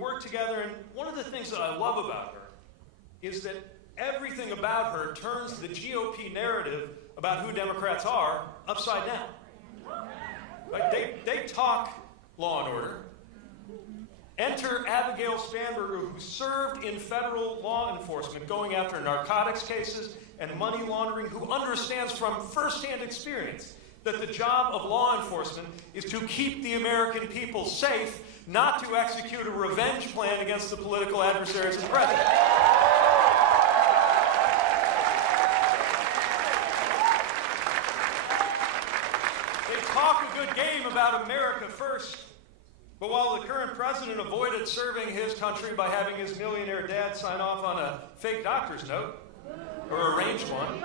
work together, and one of the things that I love about her is that everything about her turns the GOP narrative about who Democrats are upside down. Right? They talk law and order. Enter Abigal Spanberger, who served in federal law enforcement, going after narcotics cases and money laundering, who understands from firsthand experience that the job of law enforcement is to keep the American people safe, not to execute a revenge plan against the political adversaries of the president. They talk a good game about America first, but while the current president avoided serving his country by having his millionaire dad sign off on a fake doctor's note, or arrange one,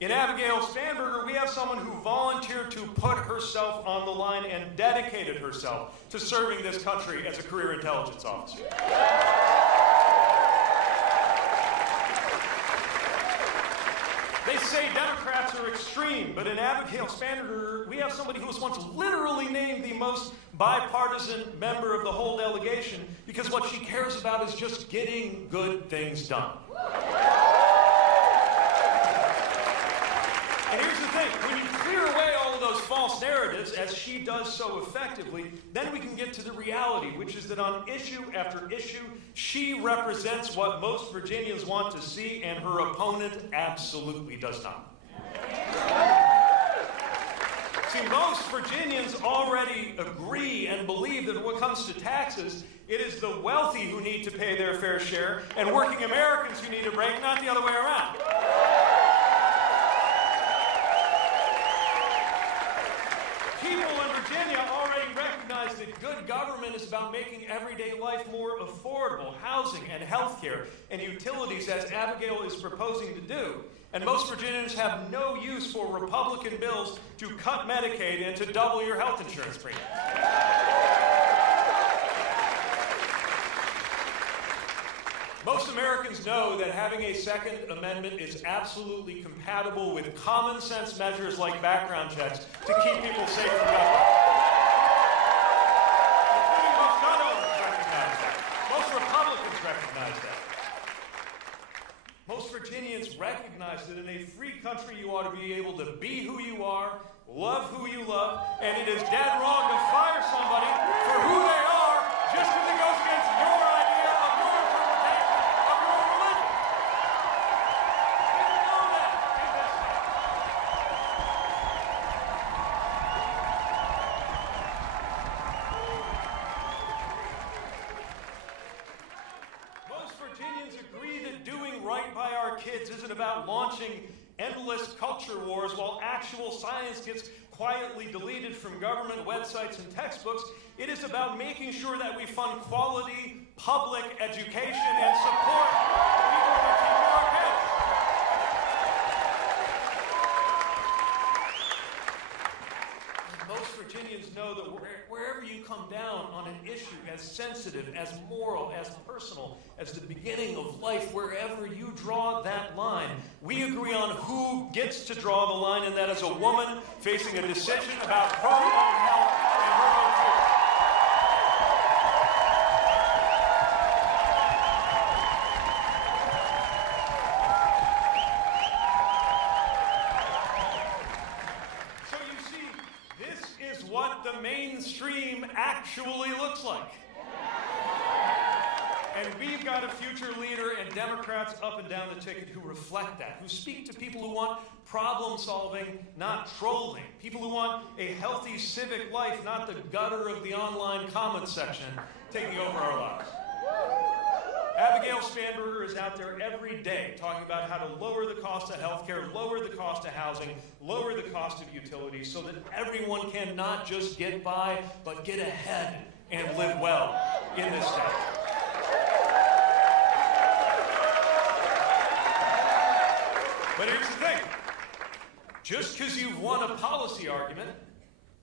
in Abigal Spanberger, we have someone who volunteered to put herself on the line and dedicated herself to serving this country as a career intelligence officer. They say Democrats are extreme, but in Abigal Spanberger, we have somebody who was once literally named the most bipartisan member of the whole delegation because what she cares about is just getting good things done. And here's the thing, when you clear away all of those false narratives, as she does so effectively, then we can get to the reality, which is that on issue after issue, she represents what most Virginians want to see, and her opponent absolutely does not. See, most Virginians already agree and believe that when it comes to taxes, it is the wealthy who need to pay their fair share, and working Americans who need a break, not the other way around. People in Virginia already recognize that good government is about making everyday life more affordable, housing and health care and utilities, as Abigal is proposing to do. And most Virginians have no use for Republican bills to cut Medicaid and to double your health insurance premiums. Most Americans know that having a Second Amendment is absolutely compatible with common sense measures like background checks to keep people safe from government. Including most gun owners recognize that. Most Republicans recognize that. Most Virginians recognize that in a free country you ought to be able to be who you are, love who you love, and it is dead wrong to fire somebody for who they are just because it goes against your idea of your interpretation of your religion. People know that in this state. Most Virginians agree that doing right by our kids isn't about launching endless culture wars while actual science gets quietly deleted from government websites and textbooks. It is about making sure that we fund quality public education and support the people who are teaching our kids. Most Virginians know that wherever you come down on an issue as sensitive, as moral, as personal as the beginning of life, wherever you draw that line, we agree on who gets to draw the line, and that is a woman facing a decision about her own health and her own future. So you see, this is what the mainstream actually looks like. And we've got a future leader and Democrats up and down the ticket who reflect that, who speak to people who want problem solving, not trolling, people who want a healthy civic life, not the gutter of the online comment section taking over our lives. Abigal Spanberger is out there every day talking about how to lower the cost of health care, lower the cost of housing, lower the cost of utilities so that everyone can not just get by, but get ahead and live well in this state. But here's the thing. Just because you've won a policy argument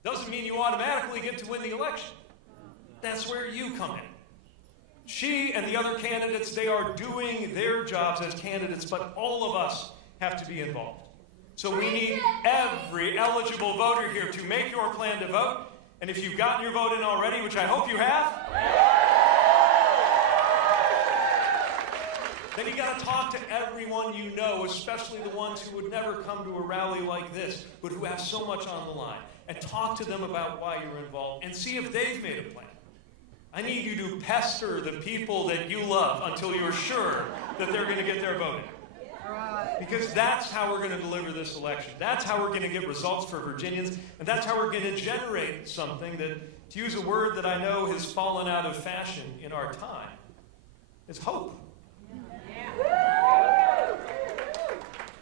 doesn't mean you automatically get to win the election. That's where you come in. She and the other candidates, they are doing their jobs as candidates, but all of us have to be involved. So we need every eligible voter here to make your plan to vote. And if you've gotten your vote in already, which I hope you have, then you got to talk to everyone you know, especially the ones who would never come to a rally like this, but who have so much on the line, and talk to them about why you're involved and see if they've made a plan. I need you to pester the people that you love until you're sure that they're going to get their vote in. Because that's how we're going to deliver this election. That's how we're going to get results for Virginians, and that's how we're going to generate something that, to use a word that I know has fallen out of fashion in our time, is hope.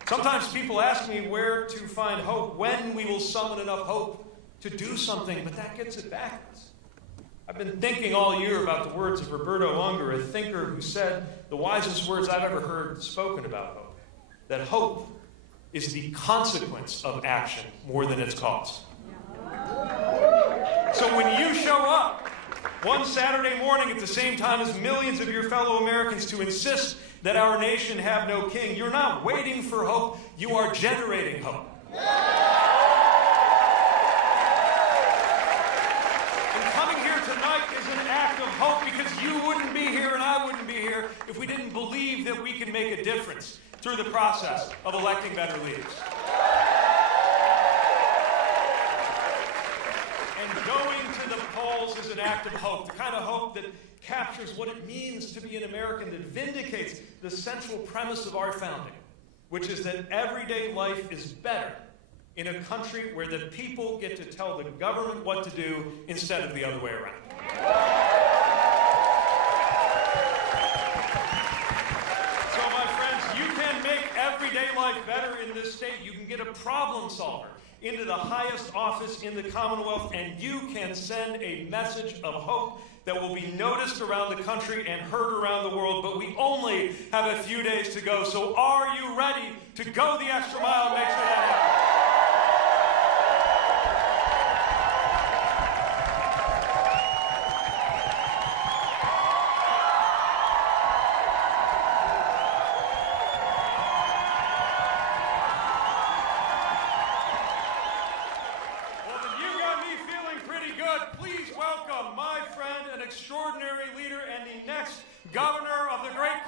Sometimes people ask me where to find hope, when we will summon enough hope to do something, but that gets it backwards. I've been thinking all year about the words of Roberto Unger, a thinker who said the wisest words I've ever heard spoken about hope, that hope is the consequence of action more than its cause. So when you show up one Saturday morning at the same time as millions of your fellow Americans to insist that our nation have no king, you're not waiting for hope, you are generating hope. And coming here tonight is an act of hope, because you wouldn't be here and I wouldn't be here if we didn't believe that we can make a difference through the process of electing better leaders. And going to the polls is an act of hope, the kind of hope that captures what it means to be an American, that vindicates the central premise of our founding, which is that everyday life is better in a country where the people get to tell the government what to do instead of the other way around. So, my friends, you can make everyday life better in this state. You can get a problem solver into the highest office in the Commonwealth, and you can send a message of hope that will be noticed around the country and heard around the world, but we only have a few days to go. So are you ready to go the extra mile and make sure that happens? Extraordinary leader and the next governor of the great